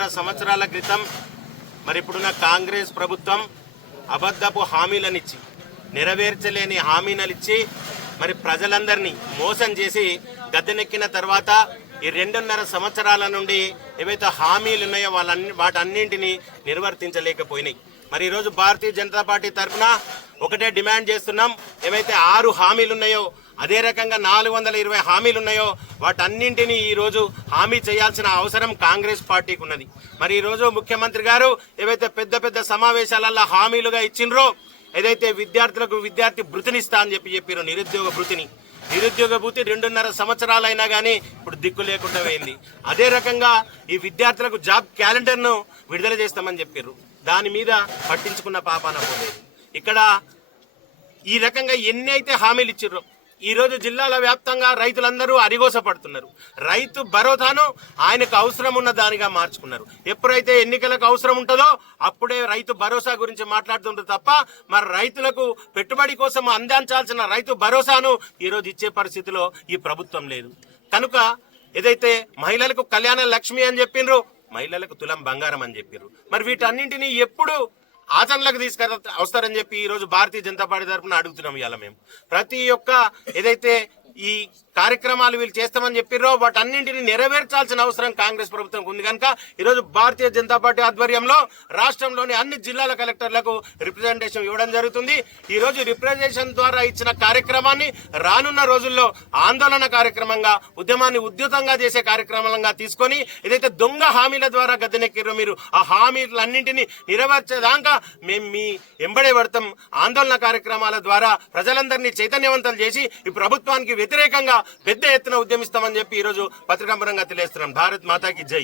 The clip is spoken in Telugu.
రెండున్నర సంవత్సరాల క్రితం మరి ఇప్పుడున్న కాంగ్రెస్ ప్రభుత్వం అబద్ధపు హామీలనిచ్చి నెరవేర్చలేని హామీలనిచ్చి మరి ప్రజలందరినీ మోసం చేసి గద్దెనెక్కిన తర్వాత ఈ రెండున్నర సంవత్సరాల నుండి ఏవైతే హామీలు ఉన్నాయో వాటన్నింటినీ నిర్వర్తించలేకపోయినాయి. మరి ఈరోజు భారతీయ జనతా పార్టీ తరఫున ఒకటే డిమాండ్ చేస్తున్నాం. ఏవైతే 6 హామీలు ఉన్నాయో అదే రకంగా 420 హామీలు ఉన్నాయో వాటన్నింటినీ ఈరోజు హామీ చేయాల్సిన అవసరం కాంగ్రెస్ పార్టీకి ఉన్నది. మరి ఈరోజు ముఖ్యమంత్రి గారు ఏవైతే పెద్ద పెద్ద సమావేశాలలో హామీలుగా ఇచ్చిండ్రో ఏదైతే విద్యార్థులకు విద్యార్థి భృతినిస్తా అని చెప్పారు, నిరుద్యోగ భృతి 2.5 సంవత్సరాలైనా కానీ ఇప్పుడు దిక్కు లేకుండా పోయింది. అదే రకంగా ఈ విద్యార్థులకు జాబ్ క్యాలెండర్ను విడుదల చేస్తామని చెప్పారు, దాని మీద పట్టించుకున్న పాపాన పోలేదు. ఇక్కడ ఈ రకంగా ఎన్ని అయితే హామీలు ఇచ్చిర్రో ఈరోజు జిల్లాల వ్యాప్తంగా రైతులందరూ అరిగోసపడుతున్నారు. రైతు భరోసాను ఆయనకు అవసరం ఉన్న దానిగా మార్చుకున్నారు. ఎప్పుడైతే ఎన్నికలకు అవసరం ఉంటుందో అప్పుడే రైతు భరోసా గురించి మాట్లాడుతుంటారు తప్ప మరి రైతులకు పెట్టుబడి కోసం అందించాల్సిన రైతు భరోసాను ఈరోజు ఇచ్చే పరిస్థితిలో ఈ ప్రభుత్వం లేదు. కనుక ఏదైతే మహిళలకు కళ్యాణ లక్ష్మి అని చెప్పిండ్రు, మహిళలకు తులం బంగారం అని చెప్పారు, మరి వీటన్నింటినీ ఎప్పుడు ఆచరణలకు వస్తారని చెప్పి ఈరోజు భారతీయ జనతా పార్టీ తరఫున అడుగుతున్నాం. ఇవాళ మేము ప్రతి ఒక్క ఏదైతే ఈ కార్యక్రమాలు వీళ్ళు చేస్తామని చెప్పిర్రో వాటన్నింటినీ నెరవేర్చాల్సిన అవసరం కాంగ్రెస్ ప్రభుత్వం ఉంది. కనుక ఈరోజు భారతీయ జనతా పార్టీ ఆధ్వర్యంలో రాష్ట్రంలోని అన్ని జిల్లాల కలెక్టర్లకు రిప్రజెంటేషన్ ఇవ్వడం జరుగుతుంది. ఈరోజు రిప్రజెంటేషన్ ద్వారా ఇచ్చిన కార్యక్రమాన్ని రానున్న రోజుల్లో ఆందోళన కార్యక్రమంగా ఉద్యమాన్ని ఉధృతంగా చేసే కార్యక్రమంగా తీసుకొని ఏదైతే దొంగ హామీల ద్వారా గద్దెనెక్కిర్రో మీరు ఆ హామీలన్నింటినీ నెరవేర్చేదాకా మేము మీ ఎంబడే పడతాం. ఆందోళన కార్యక్రమాల ద్వారా ప్రజలందరినీ చైతన్యవంతం చేసి ఈ ప్రభుత్వానికి వ్యతిరేకంగా పెద్ద ఎత్తున ఉద్యమిస్తామని చెప్పి ఈరోజు పత్రికాముఖంగా తెలియజేస్తున్నాం. భారత్ మాతాకి జై.